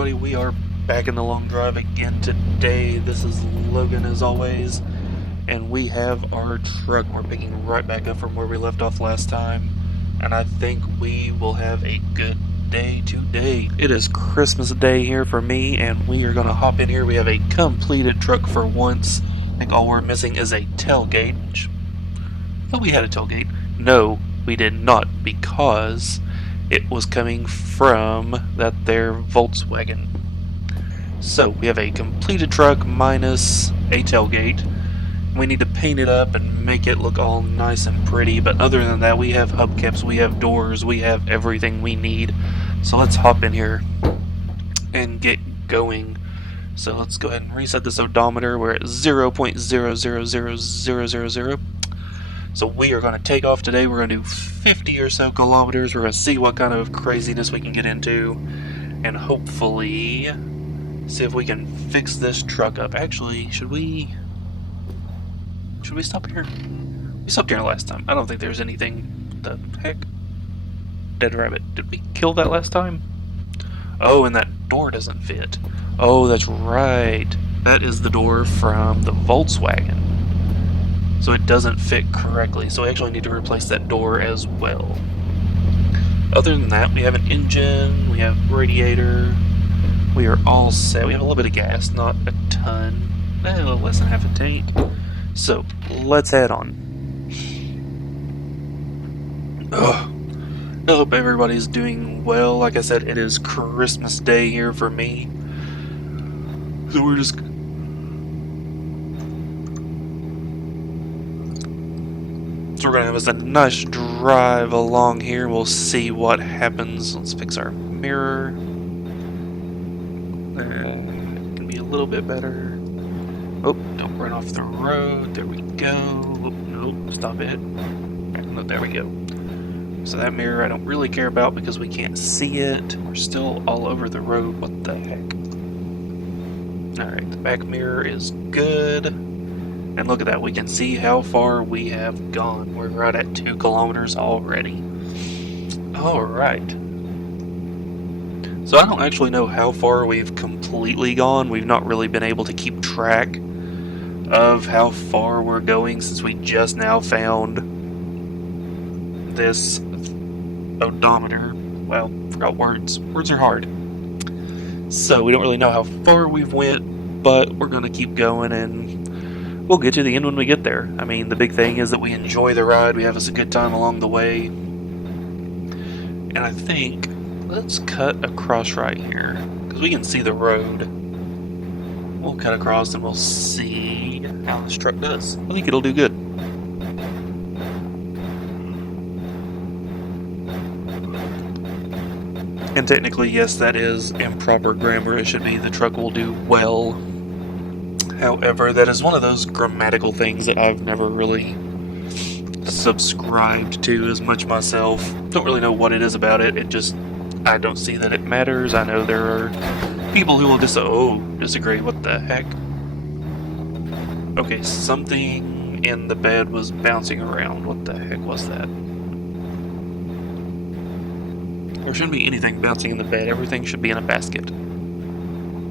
everybody, we are back in the long drive again today. This is Logan as always, and we have our truck. We're picking right back up from where we left off last time, and I think we will have a good day today. It is Christmas Day here for me, and we are going to hop in here. We have a completed truck for once. I think all we're missing is a tailgate, which I thought we had a tailgate. No, we did not, because it was coming from that there Volkswagen. So we have a completed truck minus a tailgate. We need to paint it up and make it look all nice and pretty, but other than that, we have hubcaps, we have doors, we have everything we need. So let's hop in here and get going. So let's go ahead and reset this odometer. We're at 0.000000. So we are going to take off today. We're going to do 50 or so kilometers. We're going to see what kind of craziness we can get into, and hopefully see if we can fix this truck up. Actually, should we stop here? We stopped here last time. I don't think there's anything. What the heck? Dead rabbit. Did we kill that last time? Oh, and that door doesn't fit. Oh, that's right. That is the door from the Volkswagen. So it doesn't fit correctly, so we actually need to replace that door as well. Other than that, we have an engine, we have radiator, we are all set. We have a little bit of gas, not a ton, a little less than half a tank. So let's head on. I hope everybody's doing well. Like I said, it is Christmas Day here for me. So we're just... So we're going to have us a nice drive along here. We'll see what happens. Let's fix our mirror. It can be a little bit better. Oh, don't run off the road. There we go. Oh, nope, stop it. Oh, there we go. So that mirror I don't really care about because we can't see it. We're still all over the road. What the heck? Alright, the back mirror is good. And look at that, we can see how far we have gone. We're right at 2 kilometers already. Alright. So I don't actually know how far we've completely gone. We've not really been able to keep track of how far we're going since we just now found this odometer. Well, forgot words. Words are hard. So we don't really know how far we've went, but we're going to keep going and we'll get to the end when we get there. I mean, the big thing is that we enjoy the ride, we have us a good time along the way. And I think, let's cut across right here, because we can see the road. We'll cut across and we'll see how this truck does. I think it'll do good. And technically, yes, that is improper grammar. It should be the truck will do well. However, that is one of those grammatical things that I've never really subscribed to as much myself. Don't really know what it is about it. I don't see that it matters. I know there are people who will disagree. What the heck? Okay, something in the bed was bouncing around. What the heck was that? There shouldn't be anything bouncing in the bed. Everything should be in a basket.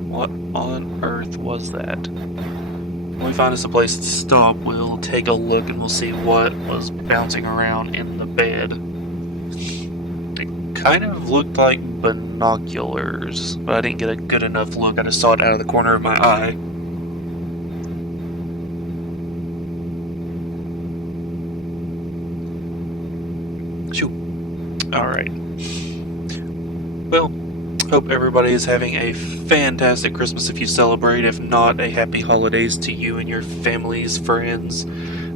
What on earth was that? When we find us a place to stop, we'll take a look and we'll see what was bouncing around in the bed. It kind of looked like binoculars, but I didn't get a good enough look. I just saw it out of the corner of my eye. Shoo. Alright. Well, hope everybody is having a fantastic Christmas if you celebrate. If not, a happy holidays to you and your families, friends,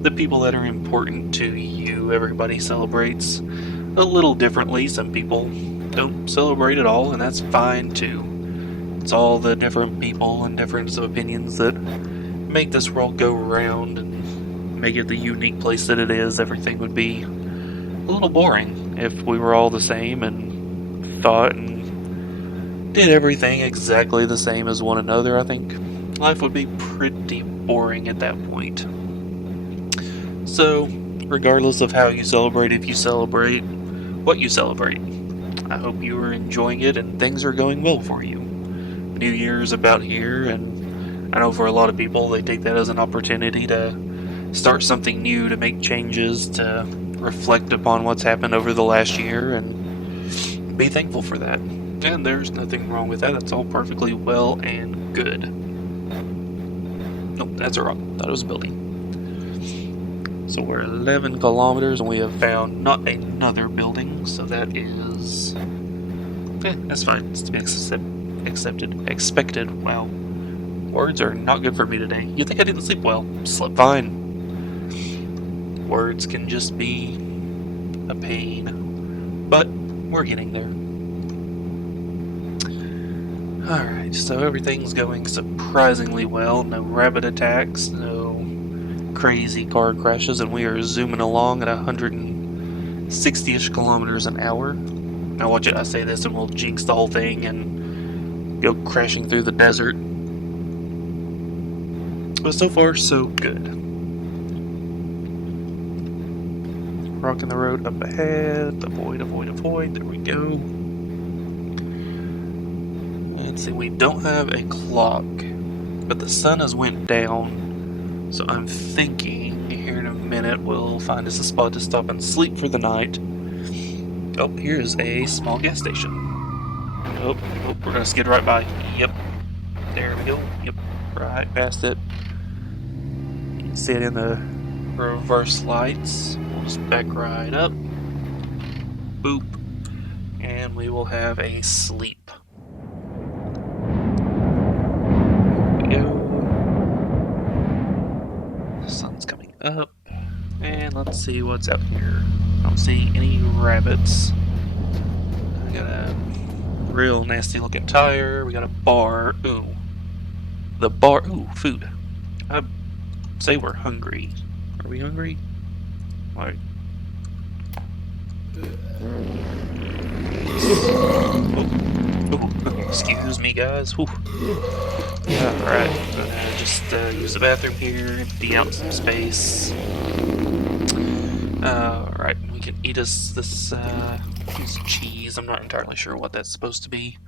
the people that are important to you. Everybody celebrates a little differently. Some people don't celebrate at all, and that's fine too. It's all the different people and difference of opinions that make this world go round and make it the unique place that it is. Everything would be a little boring if we were all the same and thought and did everything exactly the same as one another. I think life would be pretty boring at that point. So, regardless of how you celebrate, if you celebrate, what you celebrate, I hope you are enjoying it and things are going well for you. New Year's about here, and I know for a lot of people they take that as an opportunity to start something new, to make changes, to reflect upon what's happened over the last year and be thankful for that. And there's nothing wrong with that. That's all perfectly well and good. Nope, that's a rock. Thought it was a building. So we're 11 kilometers and we have found not another building, so that is... that's fine. It's to be expected. Wow. Words are not good for me today. You think I didn't sleep well? Slept fine. Words can just be a pain. But we're getting there. Alright, so everything's going surprisingly well. No rabbit attacks, no crazy car crashes, and we are zooming along at 160-ish kilometers an hour. Now watch it, I say this and we'll jinx the whole thing and go crashing through the desert. But so far, so good. Rocking the road up ahead. Avoid. There we go. Let's see, we don't have a clock, but the sun has went down, so I'm thinking here in a minute we'll find us a spot to stop and sleep for the night. Oh, here's a small gas station. Oh, we're gonna skid right by. Yep. There we go. Yep. Right past it. You can see it in the reverse lights. We'll just back right up. Boop. And we will have a sleep. There we go. The sun's coming up. And let's see what's out here. I don't see any rabbits. I got a real nasty looking tire. We got a bar. Ooh. The bar. Ooh, food. I'd say we're hungry. Are we hungry? Alright. Oh, excuse me, guys. Alright. Just use the bathroom here. Empty out some space. Alright, we can eat us this piece of cheese. I'm not entirely sure what that's supposed to be.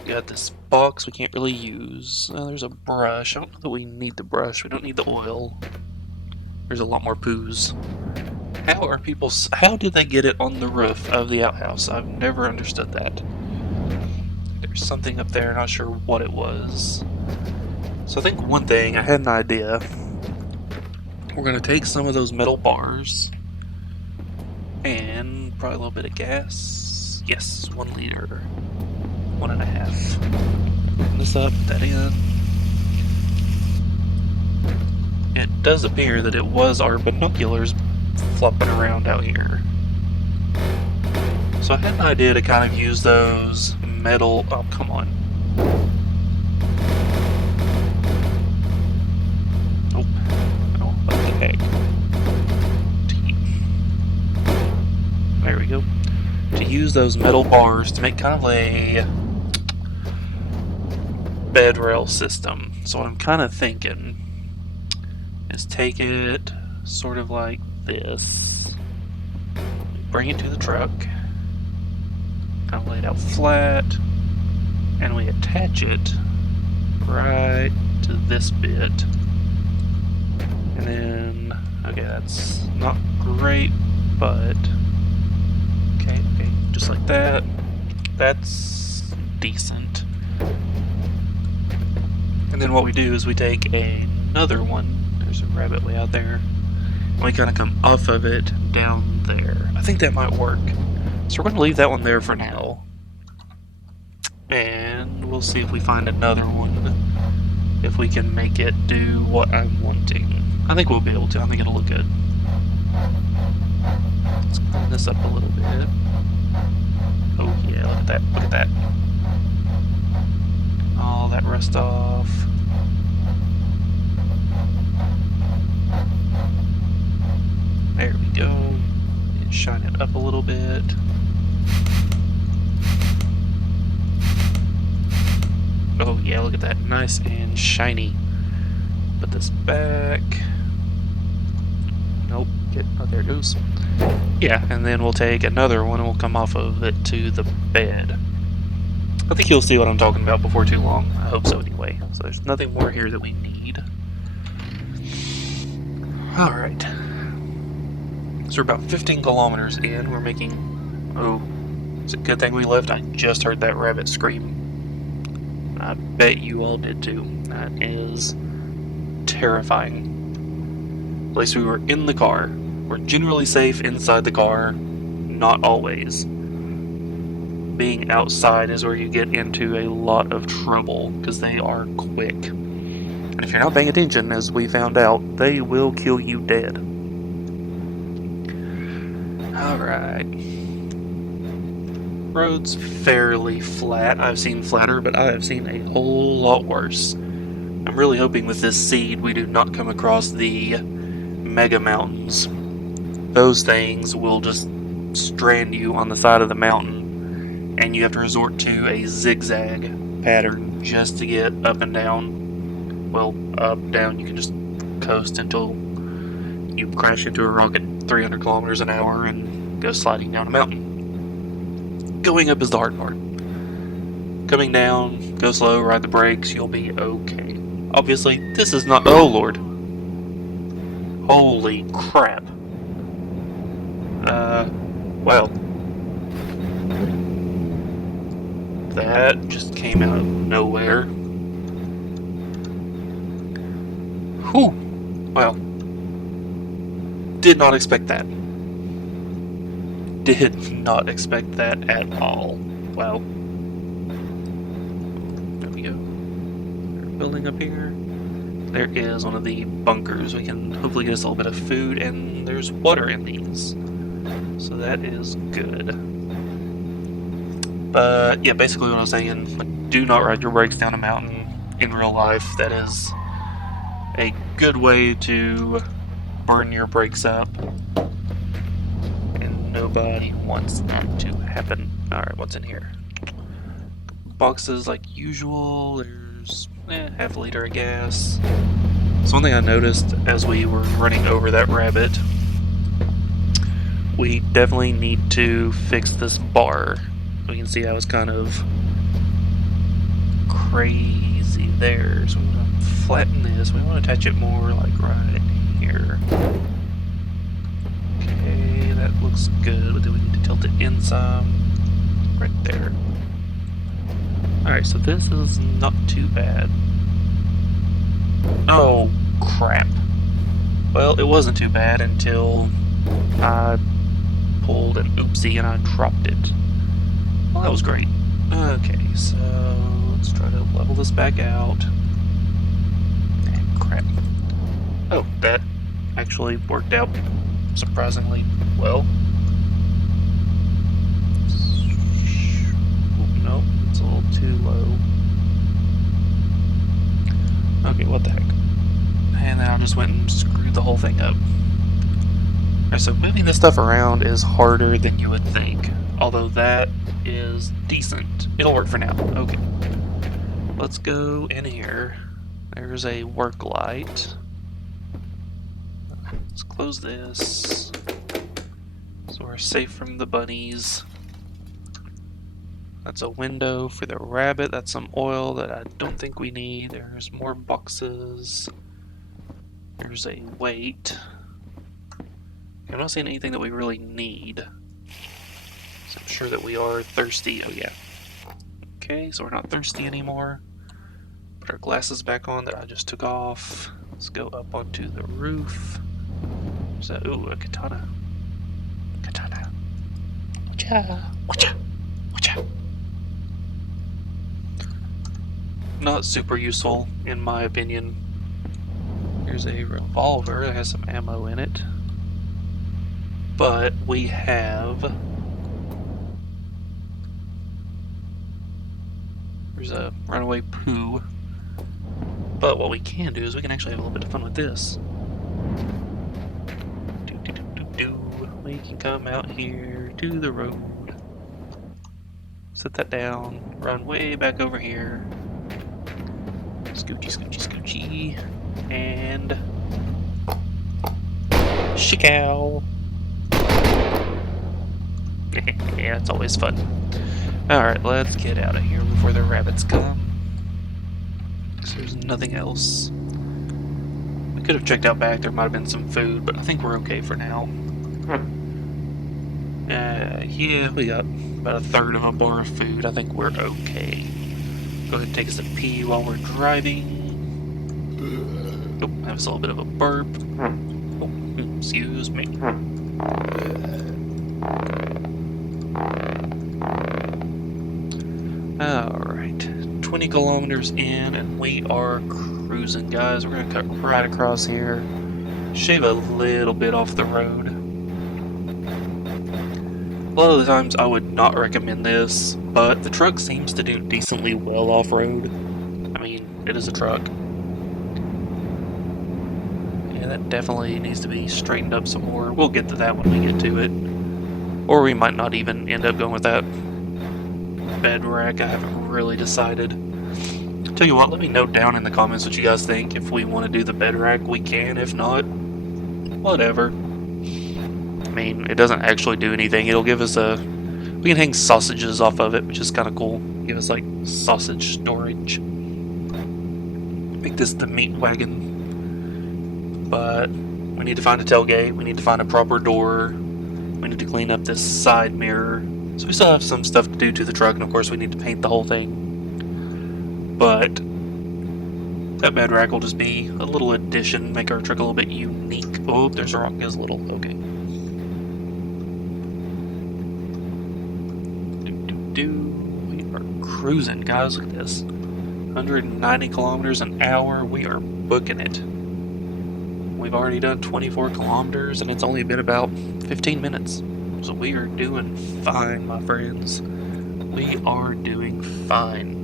We got this box we can't really use. There's a brush. I don't know that we need the brush. We don't need the oil. There's a lot more poos. How did they get it on the roof of the outhouse? I've never understood that. There's something up there, not sure what it was. So I think one thing, I had an idea. We're gonna take some of those metal bars and probably a little bit of gas. Yes, 1 liter. 1.5. Open this up, put that in. It does appear that it was our binoculars flopping around out here. So I had an idea to kind of use those metal... Oh, come on. Nope. Oh, what the heck. There we go. To use those metal bars to make kind of a bed rail system. So what I'm kind of thinking is take it sort of like this, bring it to the truck, kind of lay it out flat, and we attach it right to this bit. And then, okay, that's not great, but okay, just like that. That's decent. And then what we do is we take another one. There's a rabbit way out there. And we kind of come off of it down there. I think that might work. So we're going to leave that one there for now. And we'll see if we find another one. If we can make it do what I'm wanting. I think we'll be able to. I think it'll look good. Let's clean this up a little bit. Oh yeah, look at that. Look at that. All that rust off. There we go. And shine it up a little bit. Oh yeah, look at that. Nice and shiny. Put this back. Nope. Oh, there it goes. Yeah, and then we'll take another one and we'll come off of it to the bed. I think you'll see what I'm talking about before too long. I hope so anyway. So there's nothing more here that we need. Alright. So we're about 15 kilometers in. We're making... Oh, it's a good thing we left. I just heard that rabbit scream. I bet you all did too. That is terrifying. At least we were in the car. We're generally safe inside the car. Not always. Being outside is where you get into a lot of trouble because they are quick. And if you're not paying attention, as we found out, they will kill you dead. Alright. Road's fairly flat. I've seen flatter, but I have seen a whole lot worse. I'm really hoping with this seed we do not come across the mega mountains. Those things will just strand you on the side of the mountain, and you have to resort to a zigzag pattern just to get up and down. Well, up, down, you can just coast until you crash into a rock at 300 kilometers an hour and go sliding down a mountain. Going up is the hard part. Coming down, go slow, ride the brakes, you'll be okay. Obviously, this is not... Oh, Lord. Holy crap. Well... That just came out of nowhere. Whew. Well. Did not expect that. Did not expect that at all. Well. There we go. There's a building up here. There is one of the bunkers. We can hopefully get us a little bit of food, and there's water in these. So that is good. But yeah, basically what I was saying, do not ride your brakes down a mountain in real life. That is a good way to burn your brakes up. And nobody wants that to happen. Alright, what's in here? Boxes like usual. There's half a liter of gas. So one thing I noticed as we were running over that rabbit, we definitely need to fix this bar. We can see how it's kind of crazy there. So we want to flatten this. We want to attach it more like right here. Okay, that looks good. But then we need to tilt it in some. Right there. Alright, so this is not too bad. Oh, crap. Well, it wasn't too bad until I pulled an oopsie and I dropped it. Well, that was great. Okay, so let's try to level this back out. Crap. Oh, that actually worked out surprisingly well. Nope, it's a little too low. Okay, what the heck. And then I just went and screwed the whole thing up. Alright, so moving this stuff around is harder than you would think. Although that is decent. It'll work for now. Okay. Let's go in here. There's a work light. Let's close this. So we're safe from the bunnies. That's a window for the rabbit. That's some oil that I don't think we need. There's more boxes. There's a weight. I'm not seeing anything that we really need. So I'm sure that we are thirsty. Oh yeah. Okay, so we're not thirsty anymore. Put our glasses back on that I just took off. Let's go up onto the roof. There's a, ooh, a katana. Katana. Wacha. Wacha. Wacha. Not super useful, in my opinion. Here's a revolver that has some ammo in it. But we have... There's a runaway poo. But what we can do is we can actually have a little bit of fun with this. We can come out here to the road. Set that down. Run way back over here. Scoochie, scoochie, scoochie. And... Shikow! Yeah, it's always fun. Alright, let's get out of here before the rabbits come. So there's nothing else. We could have checked out back, there might have been some food, but I think we're okay for now. Yeah, we got about a third of a bar of food. I think we're okay. Go ahead and take us a pee while we're driving. Oh, that was a little bit of a burp. Oh, excuse me. Alright, 20 kilometers in, and we are cruising, guys. We're going to cut right across here. Shave a little bit off the road. A lot of the times I would not recommend this, but the truck seems to do decently well off-road. I mean, it is a truck. Yeah, that definitely needs to be straightened up some more. We'll get to that when we get to it. Or we might not even end up going with that bed rack. I haven't really decided. Tell you what, let me note down in the comments what you guys think. If we want to do the bed rack, we can. If not, whatever. I mean, it doesn't actually do anything. It'll give us we can hang sausages off of it, which is kind of cool. Give us like sausage storage. Make this the meat wagon. But we need to find a tailgate. We need to find a proper door. We need to clean up this side mirror. So we still have some stuff to do to the truck, and of course we need to paint the whole thing. But that bed rack will just be a little addition, make our truck a little bit unique. Oh, there's a rock, goes a little, okay. We are cruising, guys, look at this. 190 kilometers an hour, we are booking it. We've already done 24 kilometers, and it's only been about 15 minutes. So we are doing fine, my friends. We are doing fine.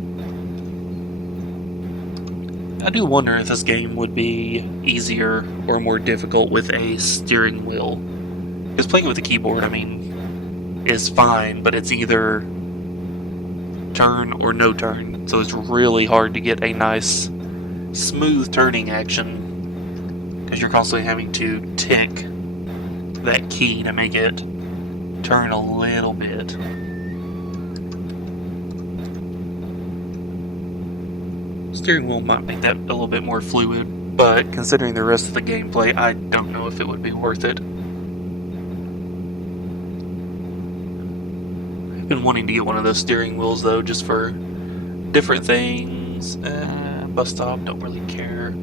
I do wonder if this game would be easier or more difficult with a steering wheel. Because playing with the keyboard, I mean, is fine, but it's either turn or no turn. So it's really hard to get a nice, smooth turning action. Because you're constantly having to tick that key to make it turn a little bit. Steering wheel might make that a little bit more fluid, but considering the rest of the gameplay, I don't know if it would be worth it. I've been wanting to get one of those steering wheels though, just for different things. Bus stop, don't really care.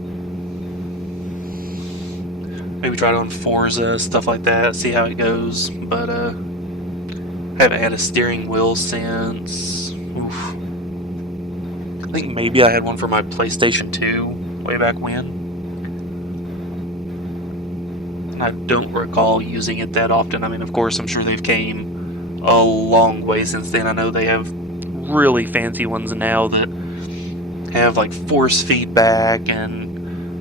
Maybe try it on Forza, stuff like that, see how it goes. But I haven't had a steering wheel since... Oof. I think maybe I had one for my PlayStation 2 way back when. And I don't recall using it that often. I mean, of course, I'm sure they've came a long way since then. I know they have really fancy ones now that have like force feedback and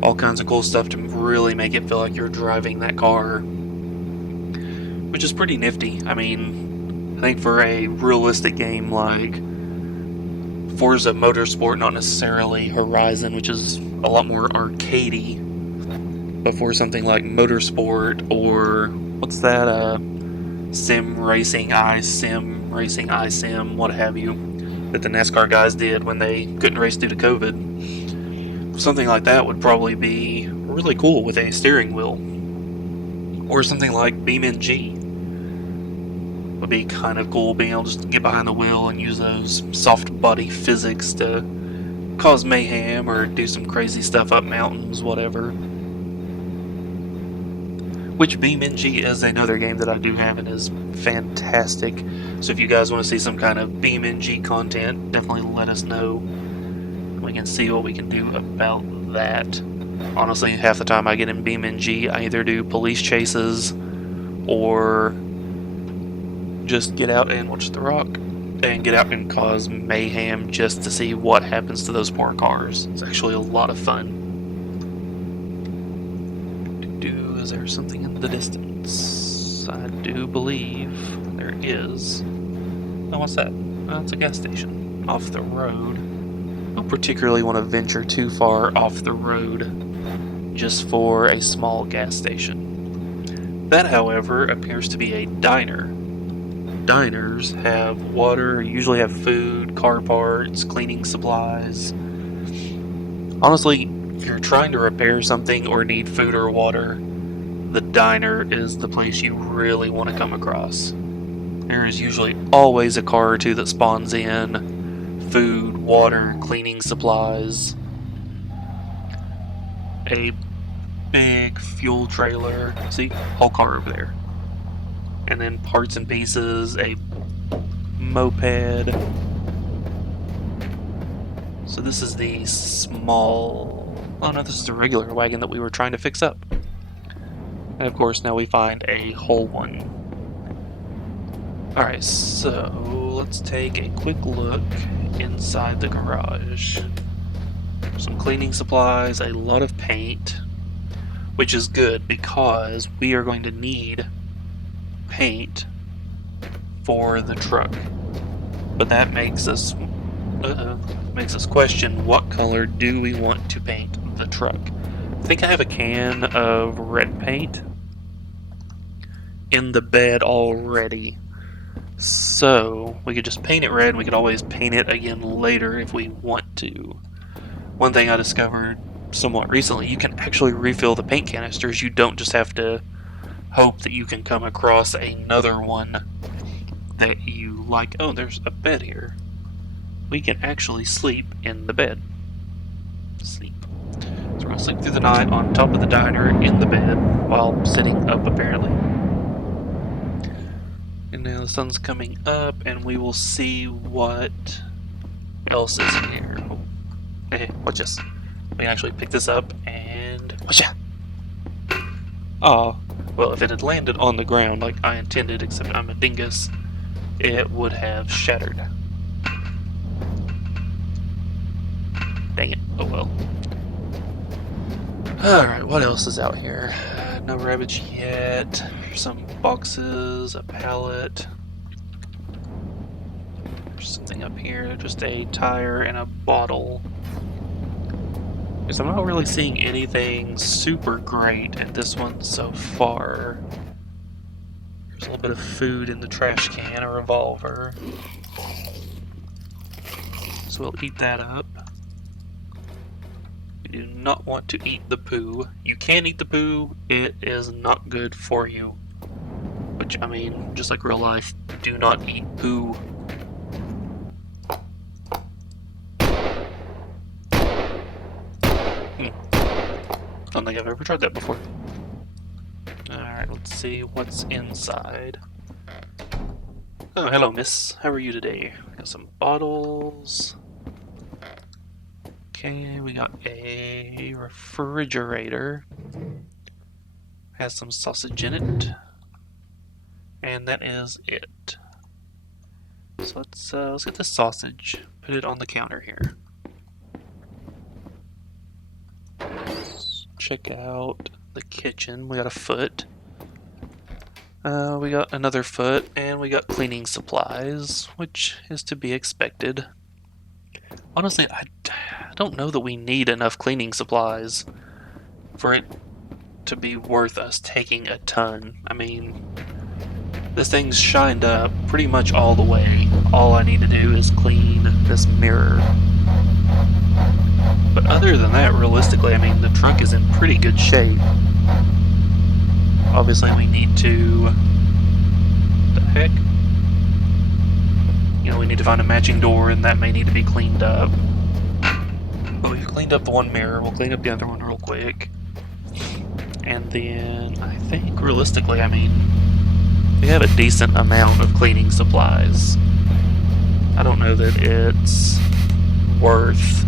all kinds of cool stuff to really make it feel like you're driving that car, which is pretty nifty. I mean, I think for a realistic game like Forza Motorsport, not necessarily Horizon, which is a lot more arcadey, but for something like Motorsport or what's that, Sim Racing, iSim, what have you, that the NASCAR guys did when they couldn't race due to COVID. Something like that would probably be really cool with a steering wheel. Or something like BeamNG would be kind of cool, being able to just get behind the wheel and use those soft body physics to cause mayhem or do some crazy stuff up mountains, whatever. Which BeamNG is another game that I do have and is fantastic. So if you guys want to see some kind of BeamNG content, definitely let us know. We can see what we can do about that. Honestly, half the time I get in BeamNG, I either do police chases or just get out and watch The Rock and get out and cause mayhem just to see what happens to those poor cars. It's actually a lot of fun. Is there something in the distance? I do believe there is. Oh, what's that? Oh, it's a gas station off the road. I don't particularly want to venture too far off the road just for a small gas station. That, however, appears to be a diner. diners have water, usually have food, car parts, cleaning supplies. Honestly, if you're trying to repair something or need food or water, the diner is the place you really want to come across. There is usually always a car or two that spawns in, food, water, cleaning supplies, a big fuel trailer, see, whole car over there, and then parts and pieces, a moped. So this is the small, oh no, this is the regular wagon that we were trying to fix up. And of course now we find a whole one. Alright, so let's take a quick look inside the garage. Some cleaning supplies, a lot of paint, which is good because we are going to need paint for the truck. But that makes us question, what color do we want to paint the truck? I think I have a can of red paint in the bed already. So we could just paint it red. We could always paint it again later if we want to. One thing I discovered somewhat recently, you can actually refill the paint canisters. You don't just have to hope that you can come across another one that you like. Oh, there's a bed here. We can actually sleep in the bed. Sleep. So we're going to sleep through the night on top of the diner in the bed while sitting up apparently. And now the sun's coming up and we will see what else is here. Oh, hey, watch this. We can actually pick this up and... watch out! Oh, well, if it had landed on the ground like I intended, except I'm a dingus, it would have shattered. Dang it. Oh well. Alright, what else is out here? No rabbits yet. Some boxes, a pallet. There's something up here, just a tire and a bottle. Because I'm not really seeing anything super great at this one so far. There's a little bit of food in the trash can, a revolver. So we'll eat that up. We do not want to eat the poo. You can eat the poo, it is not good for you. Which, I mean, just like real life, do not eat poo. Don't think I've ever tried that before. Alright, let's see what's inside. Oh, hello, miss. How are you today? Got some bottles. Okay, we got a refrigerator. Has some sausage in it. And that is it. So let's get the sausage. Put it on the counter here. Let's check out the kitchen. We got a foot. We got another foot, and we got cleaning supplies, which is to be expected. Honestly, I don't know that we need enough cleaning supplies for it to be worth us taking a ton. I mean, this thing's shined up pretty much all the way. All I need to do is clean this mirror. But other than that, realistically, I mean, the truck is in pretty good shape. Obviously, we need to... what the heck? You know, we need to find a matching door, and that may need to be cleaned up. But we've cleaned up the one mirror. We'll clean up the other one real quick. And then, I think, realistically, I mean, we have a decent amount of cleaning supplies. I don't know that it's worth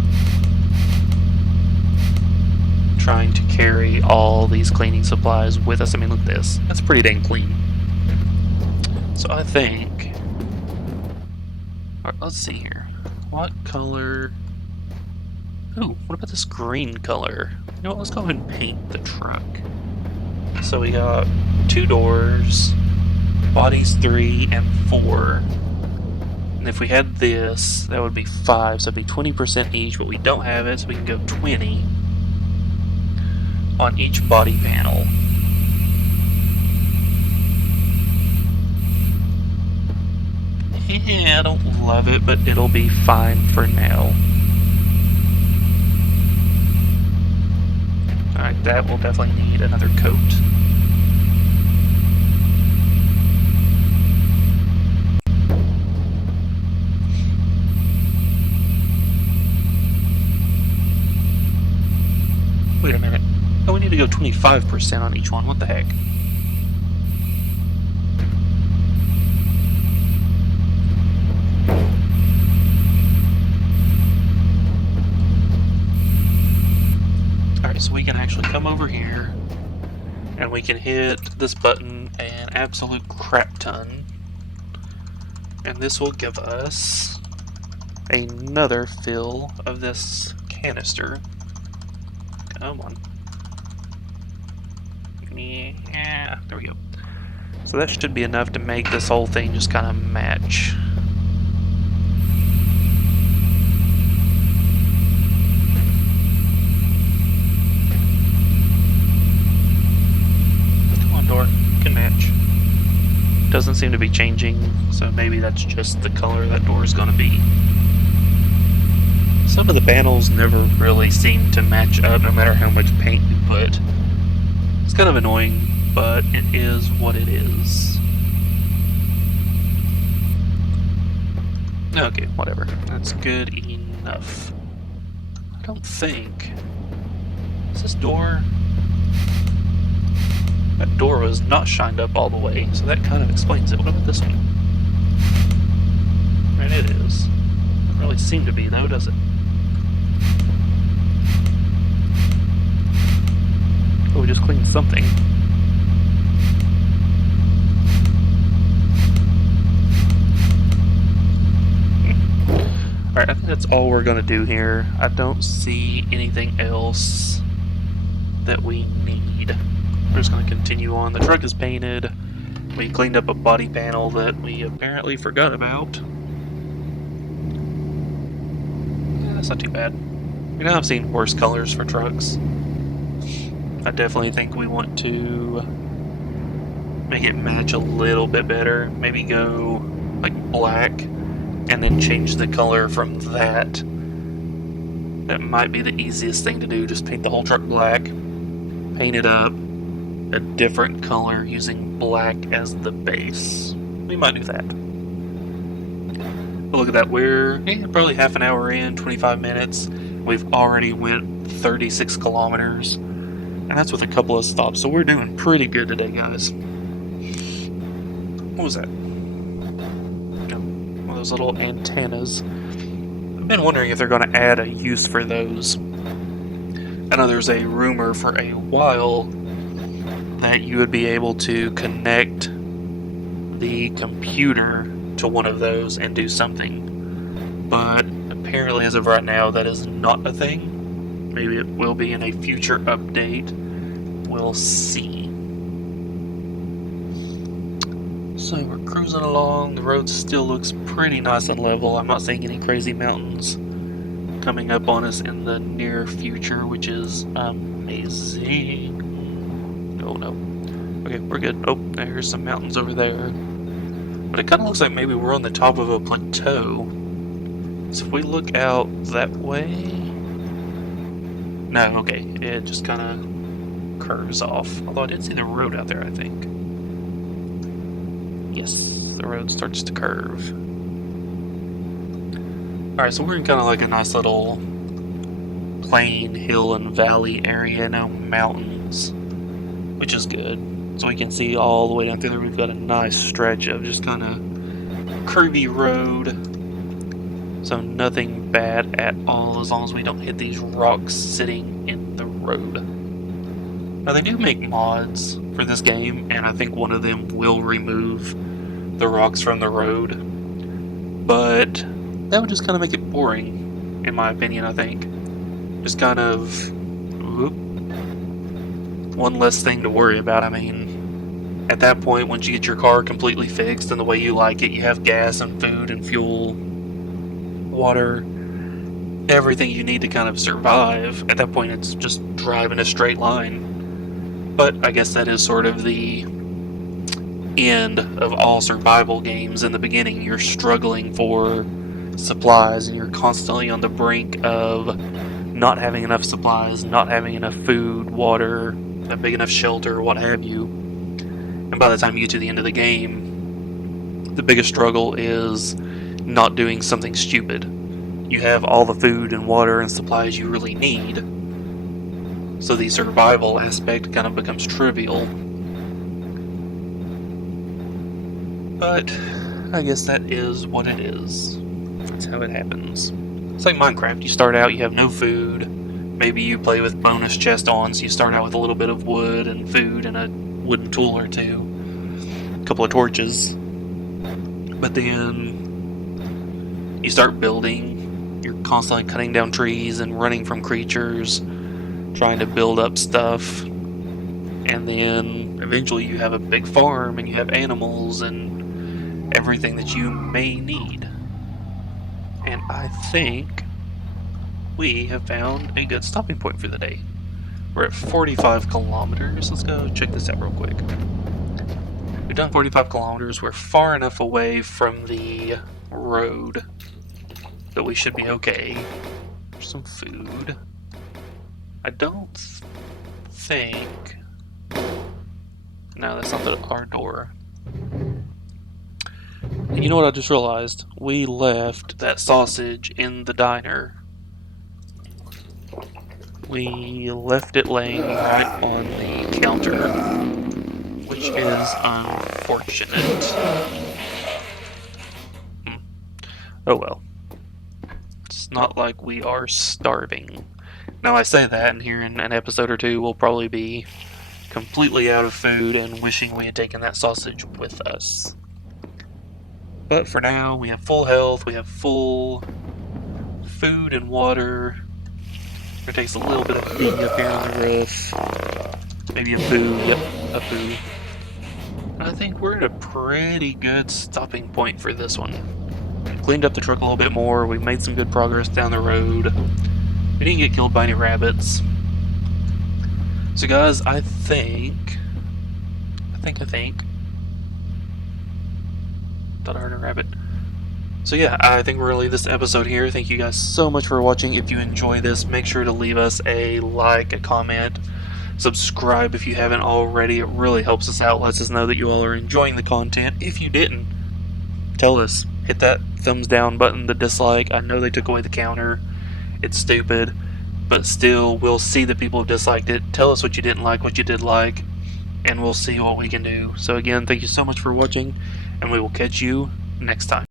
trying to carry all these cleaning supplies with us. I mean, look at this. That's pretty dang clean. So I think... alright, let's see here. What color... ooh, what about this green color? You know what, let's go ahead and paint the truck. So we got 2 doors, bodies 3 and 4. And if we had this, that would be 5, so it'd be 20% each, but we don't have it, so we can go 20 on each body panel. I don't love it, but it'll be fine for now. Alright, that will definitely need another coat. Wait a minute. Oh, we need to go 25% on each one. What the heck? Alright, so we can actually come over here and we can hit this button an absolute crap ton. And this will give us another fill of this canister. Come on. Yeah, there we go. So that should be enough to make this whole thing just kind of match. Come on, door. Can match. Doesn't seem to be changing, so maybe that's just the color that door is going to be. Some of the panels never really seem to match up no matter how much paint you put. It's kind of annoying, but it is what it is. Okay, whatever. That's good enough. I don't think... Is this door... That door was not shined up all the way, so that kind of explains it. What about this one? Right, it is. Doesn't really seem to be, though, does it? Oh, we just cleaned something. Alright, I think that's all we're going to do here. I don't see anything else that we need. We're just going to continue on. The truck is painted. We cleaned up a body panel that we apparently forgot about. Yeah, that's not too bad. You know, I've seen worse colors for trucks. I definitely think we want to make it match a little bit better. Maybe go like black and then change the color from that. That might be the easiest thing to do. Just paint the whole truck black, paint it up a different color using black as the base. We might do that. But look at that, we're probably half an hour in, 25 minutes. We've already went 36 kilometers. And that's with a couple of stops, so we're doing pretty good today, guys. What was that? Oh, one of those little antennas. I've been wondering if they're going to add a use for those. I know there's a rumor for a while that you would be able to connect the computer to one of those and do something. But apparently, as of right now, that is not a thing. Maybe it will be in a future update. We'll see. So we're cruising along. The road still looks pretty nice and level. I'm not seeing any crazy mountains coming up on us in the near future, which is amazing. Oh no. Okay, we're good. Oh, there's some mountains over there. But it kind of looks like maybe we're on the top of a plateau. So if we look out that way... No, okay, it just kind of curves off. Although I did see the road out there, I think. Yes, the road starts to curve. Alright, so we're in kind of like a nice little plain, hill, and valley area, no mountains, which is good. So we can see all the way down through there. We've got a nice stretch of just kind of curvy road. So nothing bad at all, as long as we don't hit these rocks sitting in the road. Now they do make mods for this game, and I think one of them will remove the rocks from the road. But that would just kind of make it boring, in my opinion, I think. Just kind of... whoop, one less thing to worry about. I mean, at that point, once you get your car completely fixed and the way you like it, you have gas and food and fuel, water, everything you need to kind of survive. At that point, it's just driving a straight line. But I guess that is sort of the end of all survival games. In the beginning, you're struggling for supplies, and you're constantly on the brink of not having enough supplies, not having enough food, water, a big enough shelter, what have you. And by the time you get to the end of the game, the biggest struggle is not doing something stupid. You have all the food and water and supplies you really need, so the survival aspect kind of becomes trivial. But I guess that is what it is. That's how it happens. It's like Minecraft. You start out, you have no food. Maybe you play with bonus chest on, so you start out with a little bit of wood and food and a wooden tool or two, a couple of torches. But then you start building. You're constantly cutting down trees and running from creatures, trying to build up stuff. And then eventually you have a big farm and you have animals and everything that you may need. And I think we have found a good stopping point for the day. We're at 45 kilometers. Let's go check this out real quick. We've done 45 kilometers. We're far enough away from the road that we should be okay. There's some food. I don't think... No, that's not our door. And you know what I just realized? We left that sausage in the diner. We left it laying right on the counter, which is unfortunate. Oh well. It's not like we are starving. Now I say that, and here in an episode or two we'll probably be completely out of food and wishing we had taken that sausage with us. But for now, we have full health, we have full food and water. It takes a little bit of feed up here on the roof. Maybe a poo, yep, a poo. I think we're at a pretty good stopping point for this one. We cleaned up the truck a little bit more, we made some good progress down the road. We didn't get killed by any rabbits. So guys, I think... Thought I heard a rabbit. So yeah, I think we're going to leave this episode here. Thank you guys so much for watching. If you enjoy this, make sure to leave us a like, a comment, subscribe if you haven't already. It really helps us out, lets us know that you all are enjoying the content. If you didn't, tell us. Hit that thumbs down button, the dislike. I know they took away the counter. It's stupid. But still, we'll see that people have disliked it. Tell us what you didn't like, what you did like, and we'll see what we can do. So again, thank you so much for watching, and we will catch you next time.